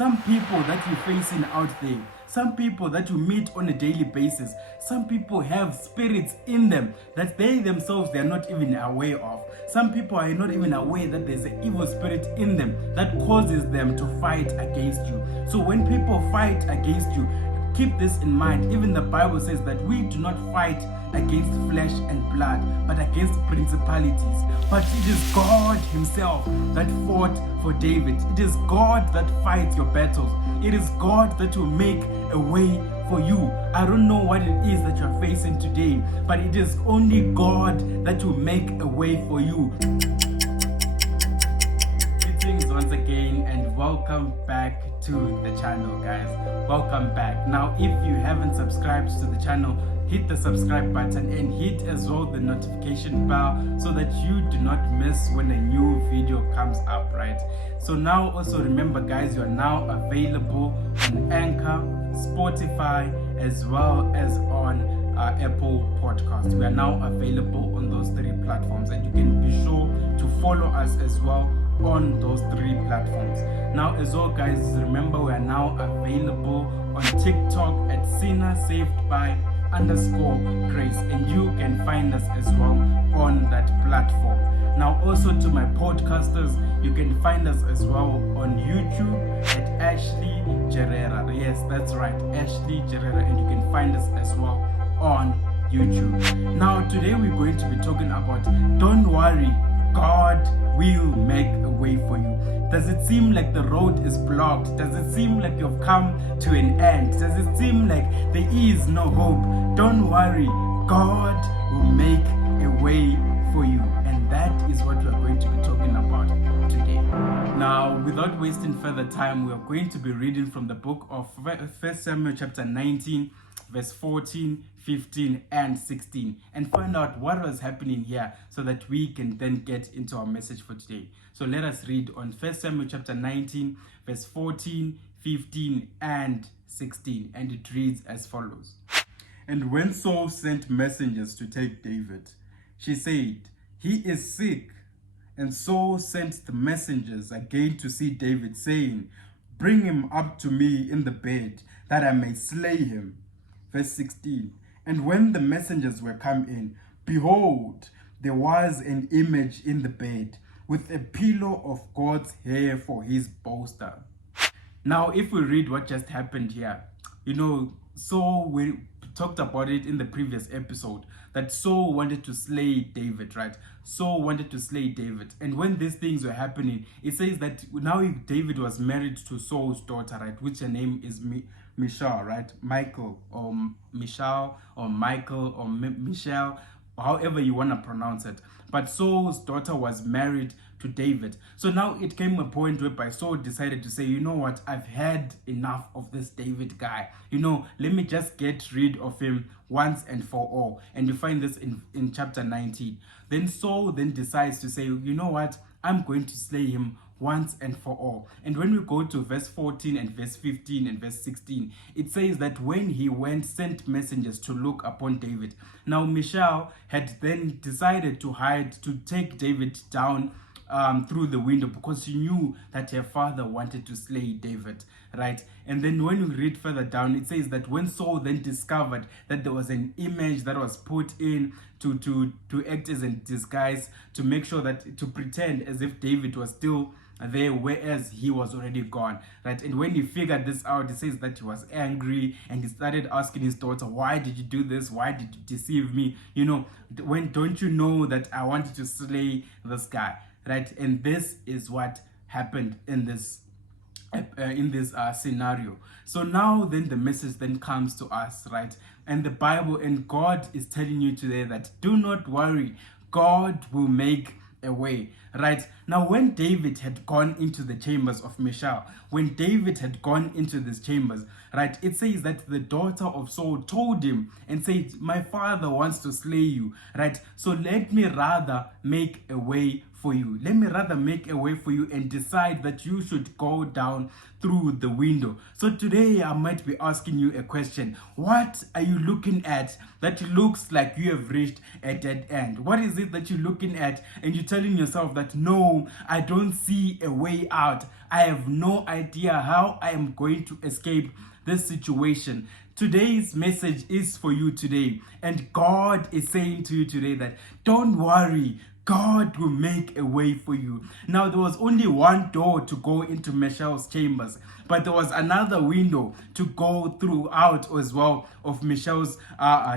some people that you're facing out there, some people that you meet on a daily basis, some people have spirits in them that they themselves, they are not even aware of. Some people are not even aware that there's an evil spirit in them that causes them to fight against you. So when people fight against you, keep this in mind. Even the Bible says that we do not fight against flesh and blood, but against principalities. But it is God himself that fought for David. It is God that fights your battles. It is God that will make a way for you. I don't know what it is that you're facing today, but it is only God that will make a way for you. Greetings once again and welcome back to the channel, guys. Welcome back. Now, if you haven't subscribed to the channel, hit the subscribe button and hit as well the notification bell so that you do not miss when a new video comes up, right? So now also remember, guys, you are now available on Anchor, Spotify, as well as on Apple Podcast. We are now available on those three platforms, and you can be sure to follow us as well on those three platforms. Now as well, guys, remember we are now available on TikTok at Sinner Saved By _grace, and you can find us as well on that platform. Now also to my podcasters, you can find us as well on YouTube at Ashley Gerera. Yes, that's right, Ashley Gerera, and you can find us as well on YouTube. Now today we're going to be talking about, don't worry, God will make a way for you. Does it seem like the road is blocked? Does it seem like you've come to an end? Does it seem like there is no hope? Don't worry, God will make a way for you. And that is what we're going to be talking about today. Now, without wasting further time, we are going to be reading from the book of 1 Samuel chapter 19, verse 14, 15, and 16, and find out what was happening here so that we can then get into our message for today. So let us read on 1 Samuel chapter 19, verse 14, 15, and 16, and it reads as follows. And when Saul sent messengers to take David, she said, "He is sick." And Saul sent the messengers again to see David, saying, "Bring him up to me in the bed, that I may slay him." Verse 16. And when the messengers were come in, behold, there was an image in the bed, with a pillow of God's hair for his bolster. Now, if we read what just happened here, Saul, we talked about it in the previous episode, that Saul wanted to slay David, right? Saul wanted to slay David. And when these things were happening, it says that now David was married to Saul's daughter, right? Which her name is Michal, right? Michael or Michal or Michael or Michelle, however you want to pronounce it. But Saul's daughter was married to David. So now it came a point whereby Saul decided to say, you know what, I've had enough of this David guy. Let me just get rid of him once and for all. And you find this in chapter 19. Then Saul then decides to say, you know what, I'm going to slay him once and for all. And when we go to verse 14 and verse 15 and verse 16, it says that when he sent messengers to look upon David. Now Michal had then decided to take David down through the window, because she knew that her father wanted to slay David, right? And then when we read further down, it says that when Saul then discovered that there was an image that was put in to act as a disguise, to make sure that, to pretend as if David was still there, whereas he was already gone, right? And when he figured this out, it says that he was angry and he started asking his daughter, "Why did you do this? Why did you deceive me? When don't you know that I wanted to slay this guy?" Right? And this is what happened in this scenario. So now then the message then comes to us, right? And the Bible and God is telling you today that do not worry, God will make a way, right? Now, when David had gone into the chambers of Michal, when David had gone into these chambers, right, it says that the daughter of Saul told him and said, "My father wants to slay you," right? "So let me rather make a way for you. Let me rather make a way for you and decide that you should go down through the window. So today I might be asking you a question. What are you looking at that looks like you have reached a dead end? What is it that you're looking at and you're telling yourself that no, I don't see a way out. I have no idea how I am going to escape this situation. Today's message is for you today, and God is saying to you today that don't worry, God will make a way for you. Now, there was only one door to go into Michelle's chambers, but there was another window to go throughout as well of Michelle's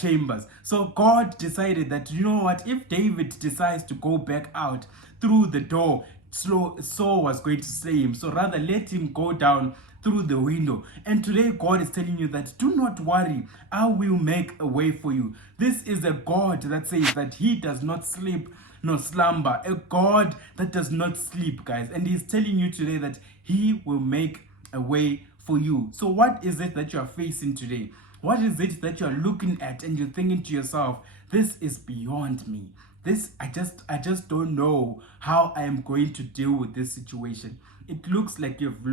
chambers. So God decided that, you know what, if David decides to go back out through the door, Saul was going to slay him. So rather let him go down through the window. And today God is telling you that do not worry, I will make a way for you. This is a God that says that he does not sleep nor slumber, a God that does not sleep, guys. And he's telling you today that he will make a way for you. So what is it that you are facing today? What is it that you are looking at and you're thinking to yourself, this is beyond me. I just don't know how I am going to deal with this situation. It looks like you've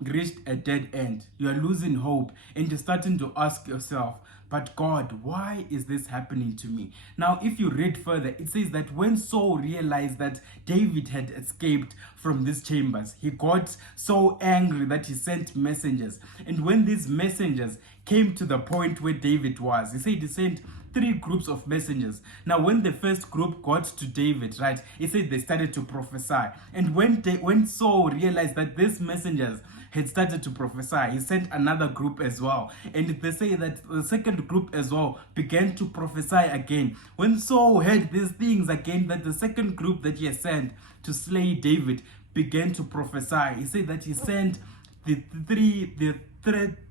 reached a dead end. You are losing hope and you're starting to ask yourself, but God, why is this happening to me? Now, if you read further, it says that when Saul realized that David had escaped from these chambers, he got so angry that he sent messengers. And when these messengers came to the point where David was, he said he sent 3 groups of messengers. Now, when the first group got to David, right, he said they started to prophesy. And when Saul realized that these messengers had started to prophesy, he sent another group as well. And they say that the second group as well began to prophesy again. When Saul heard these things again, that the second group that he had sent to slay David began to prophesy, he said that he sent the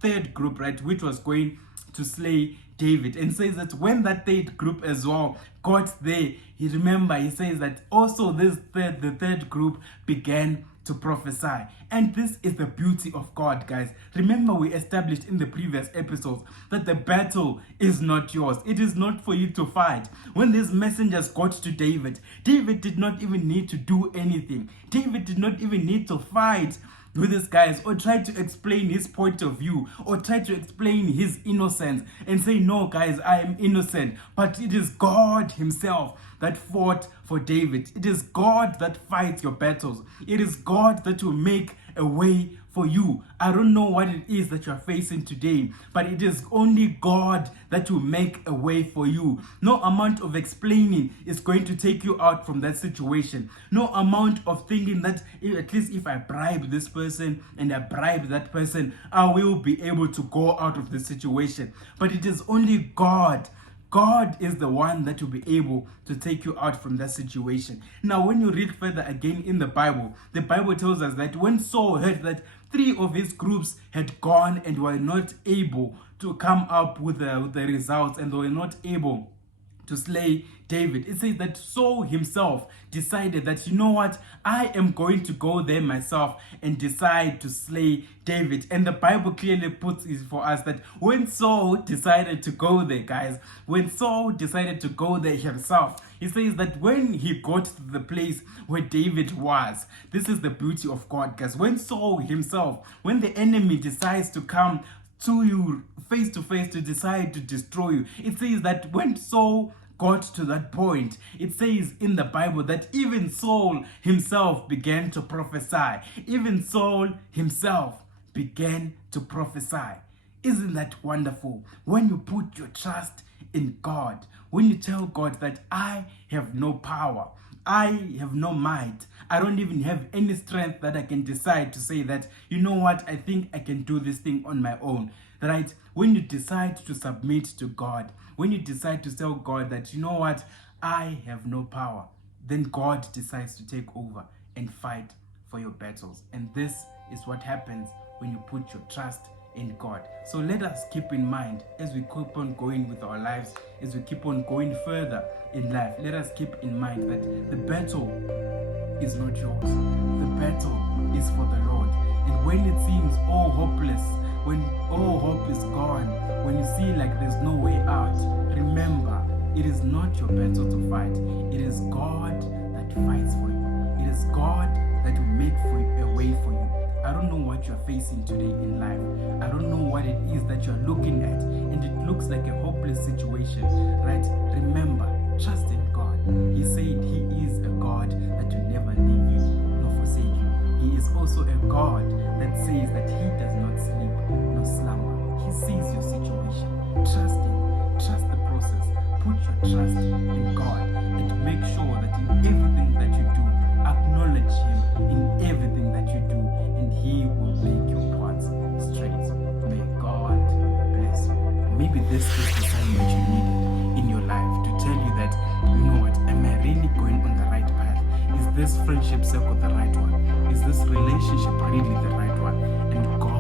third group, right, which was going to slay David, and says that when that third group as well got there, he says that also the third group began to prophesy. And this is the beauty of God, guys. Remember, we established in the previous episodes that the battle is not yours. It is not for you to fight. When these messengers got to David, David did not even need to do anything. David did not even need to fight with these guys or try to explain his point of view or try to explain his innocence and say, no guys, I am innocent. But it is God himself that fought for David. It is God that fights your battles. It is God that will make a way for you. I don't know what it is that you are facing today, but it is only God that will make a way for you. No amount of explaining is going to take you out from that situation. No amount of thinking that at least if I bribe this person and I bribe that person, I will be able to go out of this situation. But it is only God. God is the one that will be able to take you out from that situation. Now, when you read further again in the Bible tells us that when Saul heard that 3 of his groups had gone and were not able to come up with the results and they were not able to slay David, it says that Saul himself decided that, you know what, I am going to go there myself and decide to slay David. And the Bible clearly puts it for us that when Saul decided to go there, guys, when Saul decided to go there himself, he says that when he got to the place where David was, this is the beauty of God, guys. When Saul himself, when the enemy decides to come to you face to face to decide to destroy you, it says that when Saul got to that point, it says in the Bible that even Saul himself began to prophesy. Even Saul himself began to prophesy. Isn't that wonderful? When you put your trust in God, when you tell God that I have no power, I have no might, I don't even have any strength that I can decide to say that, you know what, I think I can do this thing on my own. Right? When you decide to submit to God, when you decide to tell God that, you know what, I have no power, then God decides to take over and fight for your battles. And this is what happens when you put your trust in God. So let us keep in mind as we keep on going with our lives, as we keep on going further in life, let us keep in mind that the battle is not yours. The battle is for the Lord. And when it seems all hopeless, when all hope is gone, when you see like there's no way out, remember, it is not your battle to fight. It is God that fights for you. It is God that will make a way for you. I don't know what you're facing today in life. I don't know what it is that you're looking at, and it looks like a hopeless situation, right? Remember, trust in God. He said He is a God that will never leave you nor forsake you. He is also a God that says that He does not sleep nor slumber. He sees your situation. Trust Him. Trust the process. Put your trust in God and make sure that in everything that you do, acknowledge Him in everything that you do, and He will make your paths straight. May God bless you. Maybe this is the sign that you needed in your life to tell you that, you know what, am I really going on the right path? Is this friendship circle the right one? Is this relationship really the right one? And God